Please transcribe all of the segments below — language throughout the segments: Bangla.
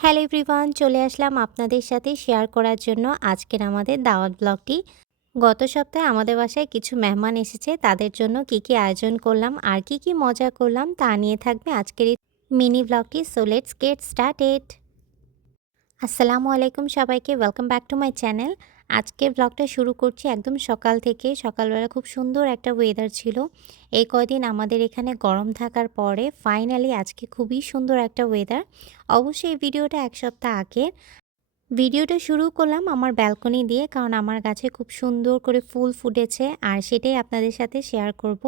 হ্যালো এভরিওয়ান, চলে আসলাম আপনাদের সাথে শেয়ার করার জন্য আজকের আমাদের দাওয়াত ব্লগটি। গত সপ্তাহে আমাদের বাসায় কিছু মেহমান এসেছে, তাদের জন্য কি কি আয়োজন করলাম, আর কি কি মজা করলাম তা নিয়ে থাকবে আজকের এই মিনি ব্লগটি। সো লেটস গেট স্টার্টেড আসসালামু আলাইকুম সবাইকে welcome back to my channel আজকে ব্লগটা শুরু করছি একদম সকাল থেকে। সকালবেলা খুব সুন্দর একটা ওয়েদার ছিল। এই কয়দিন আমাদের এখানে গরম থাকার পরে ফাইনালি আজকে খুবই সুন্দর একটা ওয়েদার অবশ্যই এই ভিডিওটা এক সপ্তাহ আগে। ভিডিওটা শুরু করলাম আমার ব্যালকনি দিয়ে কারণ আমার গাছে খুব সুন্দর করে ফুল ফুটেছে আর সেটাই আপনাদের সাথে শেয়ার করব।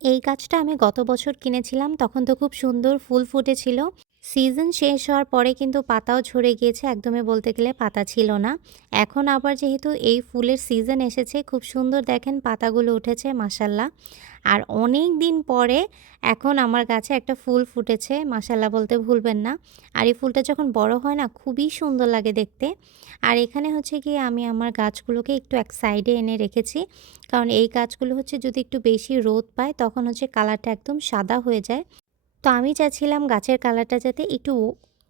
এই গাছটা আমি গত বছর কিনেছিলাম, তখন তো খুব সুন্দর ফুল ফুটেছিল। সিজন শেষ হওয়ার পরে কিন্তু পাতাও ঝরে গিয়েছে, একদমই বলতে গেলে পাতা ছিল না। এখন আবার যেহেতু এই ফুলের সিজন এসেছে, খুব সুন্দর দেখেন পাতাগুলো উঠেছে মাসাল্লাহ আর অনেক দিন পরে এখন আমার গাছে একটা ফুল ফুটেছে মাসাল্লাহ বলতে ভুলবেন না। আর এই ফুলটা যখন বড় হয় না, খুবই সুন্দর লাগে দেখতে। আর এখানে হচ্ছে কি, আমি আমার গাছগুলোকে একটু এক সাইডে এনে রেখেছি। কারণ এই গাছগুলো হচ্ছে যদি একটু বেশি রোদ পায়, তখন হচ্ছে কালারটা একদম সাদা হয়ে যায়। তো আমি চাচ্ছিলাম গাছের কালারটা যাতে একটু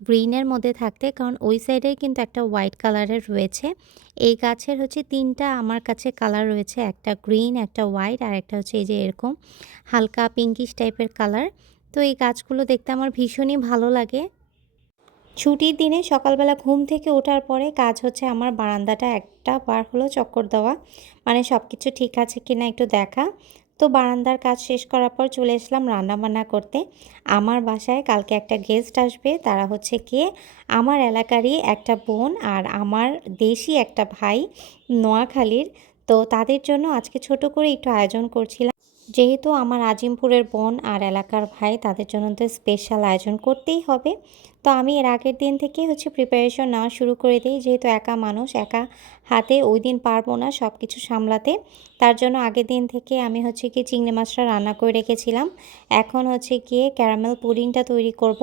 গ্রিনের মধ্যে থাকতে, কারণ ওই সাইডে কিন্তু একটা হোয়াইট কালারের রয়েছে। এই গাছের হচ্ছে তিনটা আমার কাছে কালার রয়েছে, একটা গ্রিন একটা হোয়াইট আর একটা হচ্ছে এই যে এরকম হালকা পিঙ্কিশ টাইপের কালার তো এই গাছগুলো দেখতে আমার ভীষণই ভালো লাগে। ছুটির দিনে সকালবেলা ঘুম থেকে ওঠার পরে কাজ হচ্ছে আমার বারান্দাটা একটা বার হলো চক্কর দেওয়া। মানে সব কিছু ঠিক আছে কিনা একটু দেখা। তো বারান্দার কাজ শেষ করার পর চলে এসলাম রান্নাবান্না করতে। আমার বাসায় কালকে একটা গেস্ট আসবে, তারা হচ্ছে কে? আমার এলাকারই একটা বোন আর আমার দেশি একটা ভাই, নোয়াখালীর। তো তাদের জন্য আজকে ছোট করে একটু আয়োজন করছিলাম। যেহেতু আমার আজিমপুরের বোন আর এলাকার ভাই তাদের জন্য তো স্পেশাল আয়োজন করতেই হবে। তো আমি এর আগের দিন থেকেই হচ্ছে প্রিপারেশন নেওয়া শুরু করে দিই। যেহেতু একা মানুষ, একা হাতে ওই দিন পারব না সব কিছু সামলাতে। তার জন্য আগের দিন থেকে আমি হচ্ছে কি চিংড়ি মাছটা রান্না করে রেখেছিলাম। এখন হচ্ছে গিয়ে ক্যারামেল পুডিংটা তৈরি করব।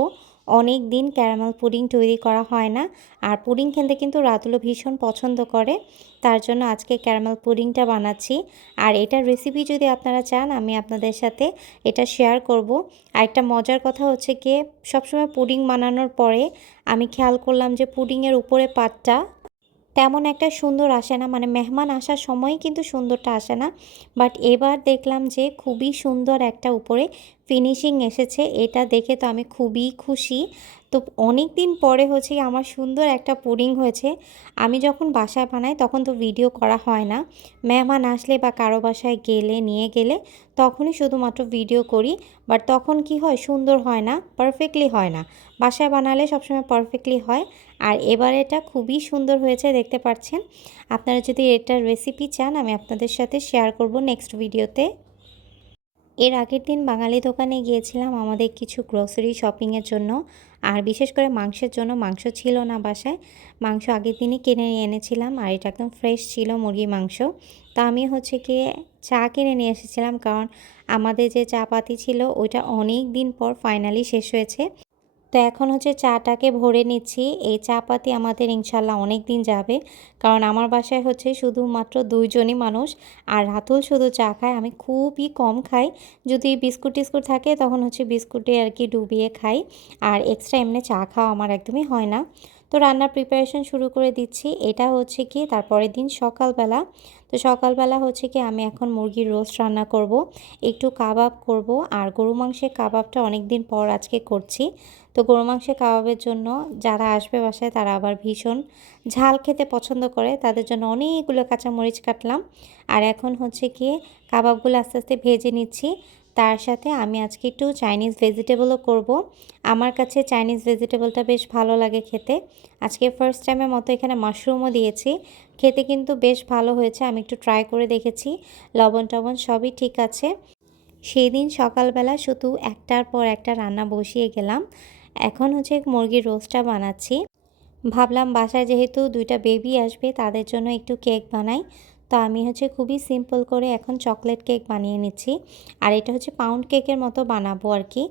অনেক দিন ক্যারামেল পুডিং তৈরি করা হয় না। আর পুডিং খেতে কিন্তু রাতুলো ভীষণ পছন্দ করে। তার জন্য আজকে ক্যারামেল পুডিংটা বানাচ্ছি। আর এটার রেসিপি যদি আপনারা চান, আমি আপনাদের সাথে এটা শেয়ার করব। আর একটা মজার কথা হচ্ছে কি সবসময় পুডিং বানানোর পরে আমি খেয়াল করলাম যে পুডিংয়ের উপরে পাটটা তেমন একটা সুন্দর আসে না। মানে মেহমান আসার সময় কিন্তু সুন্দরটা আসে না। বাট এবার দেখলাম যে খুবই সুন্দর একটা উপরে ফিনিশিং এসেছে। এটা দেখে তো আমি খুবই খুশি। তো অনেক দিন পরে হচ্ছে আমার সুন্দর একটা পুডিং হয়েছে। আমি যখন বাসায় বানাই তখন তো ভিডিও করা হয় না। মেহমান আসলে বা কারও বাসায় গেলে, নিয়ে গেলে তখনই শুধুমাত্র ভিডিও করি। বাট তখন কি হয়? সুন্দর হয় না পারফেক্টলি হয় না। বাসায় বানালে সবসময় পারফেক্টলি হয়। আর এবার এটা খুবই সুন্দর হয়েছে, দেখতে পাচ্ছেন। আপনারা যদি এটার রেসিপি চান, আমি আপনাদের সাথে শেয়ার করব নেক্সট ভিডিওতে এর আগের দিন বাঙালি দোকানে গিয়েছিলাম আমাদের কিছু গ্রোসারি শপিংয়ের জন্য। আর বিশেষ করে মাংসের জন্য মাংস ছিল না বাসায়। মাংস আগের দিনই কিনে নিয়ে এনেছিলাম আর এটা একদম ফ্রেশ ছিল মুরগির মাংস। তা আমি হচ্ছে কি চা কিনে নিয়ে এসেছিলাম কারণ আমাদের যে চা পাতি ছিল ওইটা অনেক দিন পর ফাইনালি শেষ হয়েছে। তো এখন হচ্ছে চাটাকে ভরে নিচ্ছি। এই চা পাতি আমাদের ইনশাল্লাহ অনেক দিন যাবে। কারণ আমার বাসায় হচ্ছে শুধুমাত্র দুইজনই মানুষ আর রাতুল শুধু চা খায়। আমি খুবই কম খাই। যদি বিস্কুট টিস্কুট থাকে তখন হচ্ছে বিস্কুটে আর কি ডুবিয়ে খাই। আর এক্সট্রা এমনি চা খাওয়া আমার একদমই হয় না। তো রান্নার প্রিপারেশন শুরু করে দিচ্ছি। এটা হচ্ছে কি, তারপরের দিন সকালবেলা। তো সকালবেলা হচ্ছে কি, আমি এখন মুরগির রোস্ট রান্না করব। একটু কাবাব করব। আর গরু মাংসের কাবাবটা অনেক দিন পর আজকে করছি। তো গরু মাংসের কাবাবের জন্য যারা আসবে বাসায়, তারা আবার ভীষণ ঝাল খেতে পছন্দ করে। তাদের জন্য অনেকগুলো কাঁচামরিচ কাটলাম। আর এখন হচ্ছে কি, কাবাবগুলো আস্তে আস্তে ভেজে নিচ্ছি। তার সাথে আমি আজকে একটু চাইনিজ ভেজিটেবলও করব। আমার কাছে চাইনিজ ভেজিটেবলটা বেশ ভালো লাগে খেতে। আজকে ফার্স্ট টাইমের মতো এখানে মাশরুমও দিয়েছি। খেতে কিন্তু বেশ ভালো হয়েছে, আমি একটু ট্রাই করে দেখেছি। লবণ টবণ সবই ঠিক আছে। সেই দিন সকালবেলা শুধু একটার পর একটা রান্না বসিয়ে গেলাম। এখন হচ্ছে মুরগির রোস্টটা বানাচ্ছি। ভাবলাম বাসায় যেহেতু দুইটা বেবি আসবে, তাদের জন্য একটু কেক বানাই। তো আমি হচ্ছে খুবই সিম্পল করে এখন চকলেট কেক বানিয়ে নিচ্ছি। আর এটা হচ্ছে পাউন্ড কেকের মতো বানাবো আর কি।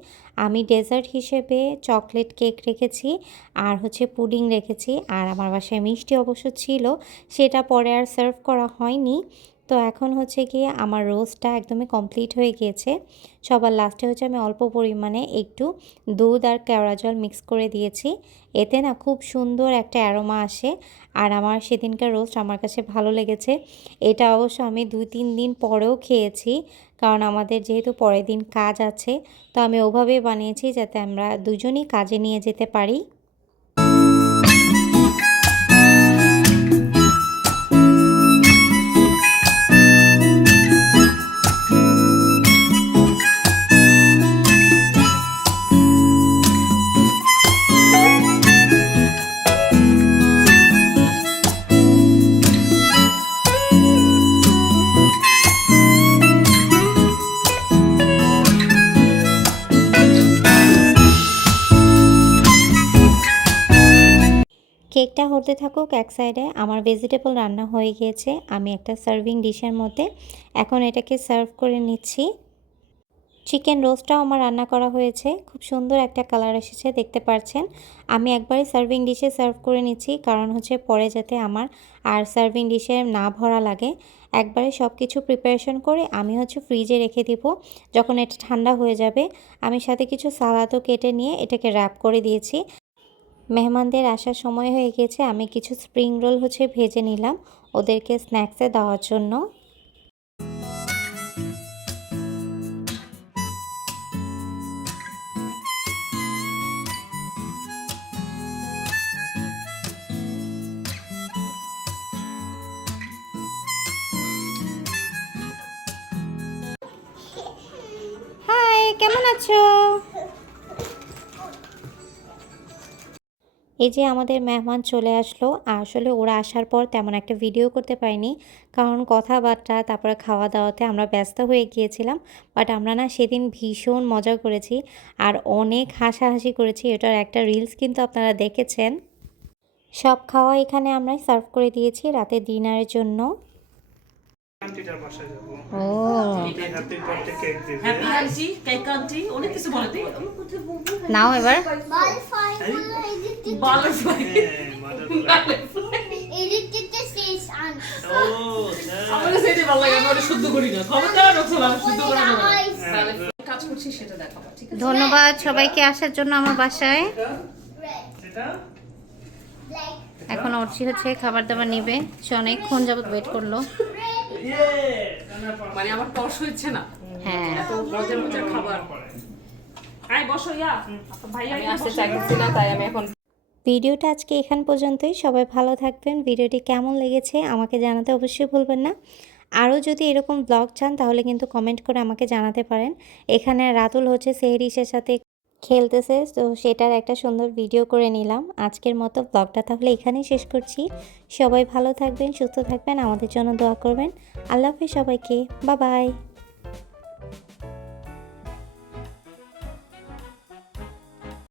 আমি ডেজার্ট হিসেবে চকলেট কেক রেখেছি আর হচ্ছে পুডিং রেখেছি। আর আমার বাসায় মিষ্টি অবশ্য ছিল, সেটা পরে আর সার্ভ করা হয়নি। তো এখন হচ্ছে গিয়ে আমার রোস্টটা একদমই কমপ্লিট হয়ে গিয়েছে। সবার লাস্টে হচ্ছে আমি অল্প পরিমাণে একটু দুধ আর কেওড়া জল মিক্স করে দিয়েছি। এতে না খুব সুন্দর একটা অ্যারোমা আসে। আর আমার সেদিনকার রোস্ট আমার কাছে ভালো লেগেছে। এটা অবশ্য আমি দুই তিন দিন পরেও খেয়েছি। কারণ আমাদের যেহেতু পরের দিন কাজ আছে, তো আমি ওভাবেই বানিয়েছি যাতে আমরা দুজনই কাজে নিয়ে যেতে পারি। কেকটা হতে থাকুক এক সাইডে আমার ভেজিটেবল রান্না হয়ে গিয়েছে, আমি একটা সার্ভিং ডিশের মধ্যে এখন এটাকে সার্ভ করে নিচ্ছি। চিকেন রোস্টটাও আমার রান্না করা হয়েছে, খুব সুন্দর একটা কালার এসেছে, দেখতে পাচ্ছেন আমি একবারে সার্ভিং ডিশে সার্ভ করে নিচ্ছি, কারণ হচ্ছে পরে যাতে আমার আর সার্ভিং ডিশে না ভরা লাগে। একবারে সব কিছু প্রিপারেশন করে আমি হচ্ছে ফ্রিজে রেখে দিব, যখন এটা ঠান্ডা হয়ে যাবে, আমি সাথে কিছু সালাদও কেটে নিয়ে এটাকে র্যাপ করে দিয়েছি। মেহমানদের আসার সময় হয়ে গেছে, আমি কিছু স্প্রিং রোল হচ্ছে ভেজে নিলাম, ওদেরকে স্ন্যাক্সে দেওয়ার জন্য। কেমন আছো? এই যে আমাদের মেহমান চলে আসলো, আসলে ওরা আসার পর তেমন একটা ভিডিও করতে পারিনি। কারণ কথাবার্তা, তারপরে খাওয়া দাওয়াতে আমরা ব্যস্ত হয়ে গিয়েছিলাম বাট আমরা না সেদিন ভীষণ মজা করেছি আর অনেক হাসাহাসি করেছি। এটার একটা রিলস কিন্তু আপনারা দেখেছেন। সব খাওয়া এখানে আমরা সার্ভ করে দিয়েছি রাতে ডিনারের জন্য। ও। নাও এবার। হ্যাঁ হ্যাঁ। কাজ করছি সেটা দেখাবো ঠিক আছে? ধন্যবাদ সবাইকে আসার জন্য আমার বাসায়। এখন অর্চি হচ্ছে খাবার দাবার নিবে। সে অনেকক্ষণ যাবত ওয়েট করল। মানে আমার হচ্ছে না। হ্যাঁ। এত মজার মজার খাবার। আয় বসো ইয়া। ভাইয়া আমি আসতে চাইতেছি না তাই আমি এখন ভিডিওটা আজকে এখান পর্যন্তই। সবাই ভালো থাকবেন। ভিডিওটি কেমন লেগেছে আমাকে জানাতে অবশ্যই ভুলবেন না। আরও যদি এরকম ব্লগ চান তাহলে কিন্তু কমেন্ট করে আমাকে জানাতে পারেন। এখানে রাতুল হচ্ছে সেহরিসের সাথে খেলতেছে, তো সেটার একটা সুন্দর ভিডিও করে নিলাম। আজকের মতো ব্লগটা তাহলে এখানেই শেষ করছি। সবাই ভালো থাকবেন, সুস্থ থাকবেন, আমাদের জন্য দোয়া করবেন। আল্লাহ হাফিজ সবাইকে। বা বাই